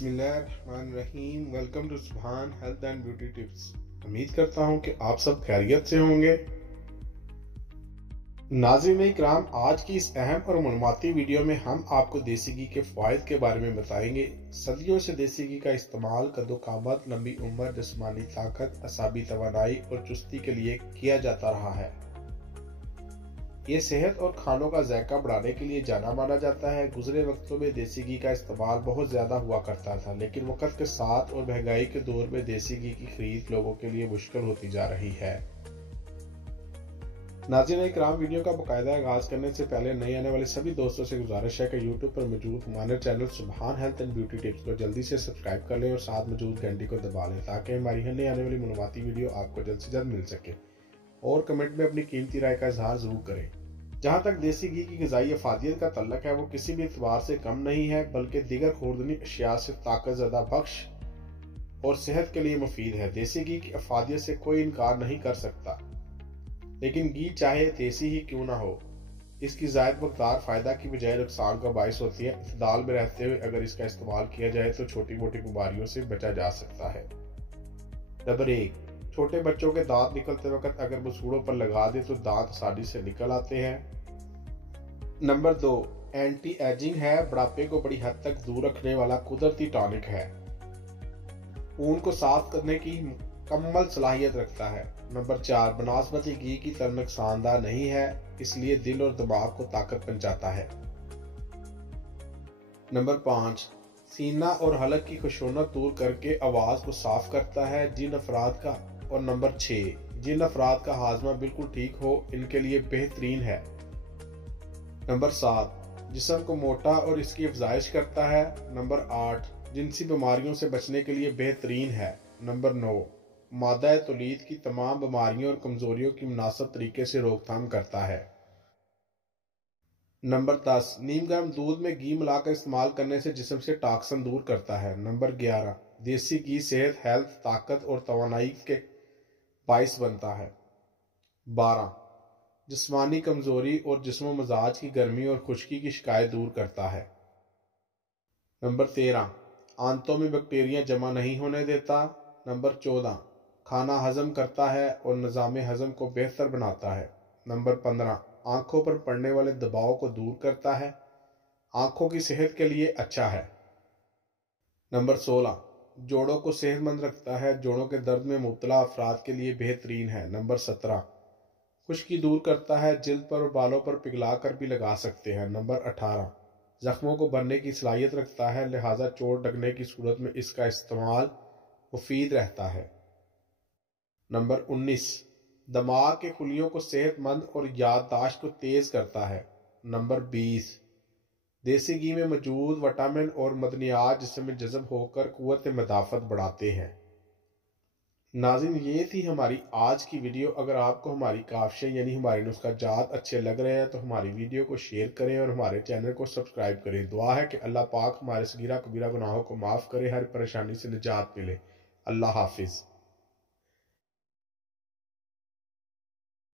बिस्मिल्लाहिर्रहमानिर्रहीम। Welcome to सुभान health and beauty tips. उम्मीद करता हूँ कि आप सब खैरियत से होंगे। नाज़रीन इकराम, आज की इस अहम और मालूमाती वीडियो में हम आपको देसी घी के फ़वाइद के बारे में बताएंगे। सदियों से देसी घी का इस्तेमाल कद्दोकामत, लंबी उम्र, जिस्मानी ताकत, असाबी तवानाई और चुस्ती के लिए किया जाता रहा है। ये सेहत और खानों का जायका बढ़ाने के लिए जाना माना जाता है। गुजरे वक्तों में देसी घी का इस्तेमाल बहुत ज्यादा हुआ करता था, लेकिन वक्त के साथ और महंगाई के दौर में देसी घी की खरीद लोगों के लिए मुश्किल होती जा रही है। नाज़रीन इकराम, वीडियो का बाकायदा आगाज करने से पहले नए आने वाले सभी दोस्तों से गुजारिश है कि यूट्यूब पर मौजूद हमारे चैनल सुभान हेल्थ एंड ब्यूटी टिप्स को जल्दी से सब्सक्राइब कर लें और साथ मौजूद घंटी को दबा लें ताकि हमारी नई आने वाली मालूमाती वीडियो आपको जल्द से जल्द मिल सके। और कमेंट में अपनी कीमती राय का इजहार जरूर करें। जहाँ तक देसी घी की ग़िज़ाई अफादियत का तल्लक है, वो किसी भी एतबार से कम नहीं है, बल्कि दीगर खुर्दनी अशिया से ताकत ज़्यादा बख्श और सेहत के लिए मुफीद है। देसी घी की अफादियत से कोई इनकार नहीं कर सकता, लेकिन घी चाहे देसी ही क्यों ना हो, इसकी ज़ायद मकदार फ़ायदा की बजाय नुकसान का बायस होती है। इत्तदाल में रहते हुए अगर इसका इस्तेमाल किया जाए तो छोटी मोटी बीमारियों से बचा जा सकता है। नंबर 1, छोटे बच्चों के दांत निकलते वक्त अगर मसूड़ों पर लगा दे तो दांत आसानी से निकल आते हैं। नंबर 2, एंटी एजिंग है, बुढ़ापे को बड़ी हद तक दूर रखने वाला कुदरती टॉनिक है। खून को साफ करने की मुकम्मल सलाहियत रखता है। नंबर 4, बनस्पति घी की तरह नुकसानदाह नहीं है, इसलिए दिल और दिमाग को ताकत पहुंचाता है। नंबर 5, सीना और हलक की खुशूनत दूर करके आवाज को साफ करता है जिन अफराद का। और नंबर 6, जिन अफराद का हाजमा बिल्कुल ठीक हो, इनके लिए बेहतरीन है। नंबर 7, जिस्म को मोटा और इसकी अफजाइश करता है। नंबर 8, जिनसी बीमारियों से बचने के लिए बेहतरीन है। नंबर 9, मादा तौलीद की तमाम बीमारियों और कमजोरियों की मुनासिब तरीके से रोकथाम करता है। नंबर 10, नीम गर्म दूध में घी मिलाकर इस्तेमाल करने से जिस्म से टॉक्सिन दूर करता है। नंबर 11, देसी घी सेहत, हेल्थ, ताकत और तवानाई के बाइस बनता है। 12, जिस्मानी कमजोरी और जिस्म मजाज की गर्मी और खुश्की की शिकायत दूर करता है। नंबर 13, आंतों में बैक्टीरिया जमा नहीं होने देता। नंबर 14, खाना हजम करता है और निज़ाम हजम को बेहतर बनाता है। नंबर 15, आंखों पर पड़ने वाले दबाव को दूर करता है, आंखों की सेहत के लिए अच्छा है। नंबर 16, जोड़ों को सेहतमंद रखता है, जोड़ों के दर्द में मुब्तला अफराद के लिए बेहतरीन है। नंबर 17, खुश्की दूर करता है, जिल्द पर और बालों पर पिघला कर भी लगा सकते हैं। नंबर 18, जख्मों को भरने की सलाहियत रखता है, लिहाजा चोट लगने की सूरत में इसका इस्तेमाल मुफीद रहता है। नंबर 19, दिमाग के खुलियों को सेहतमंद और याददाश्त को तेज करता है। नंबर 20, देसी घी में मौजूद विटामिन और मदनियात जिस्म में जज़ब होकर कुव्वत मदाफ़त बढ़ाते हैं। नाज़रीन, ये थी हमारी आज की वीडियो। अगर आपको हमारी काविशें यानी हमारे नुस्खा जात अच्छे लग रहे हैं तो हमारी वीडियो को शेयर करें और हमारे चैनल को सब्सक्राइब करें। दुआ है कि अल्लाह पाक हमारे सगीरा कबीरा गुनाहों को माफ़ करे, हर परेशानी से निजात मिले। अल्लाह हाफिज़।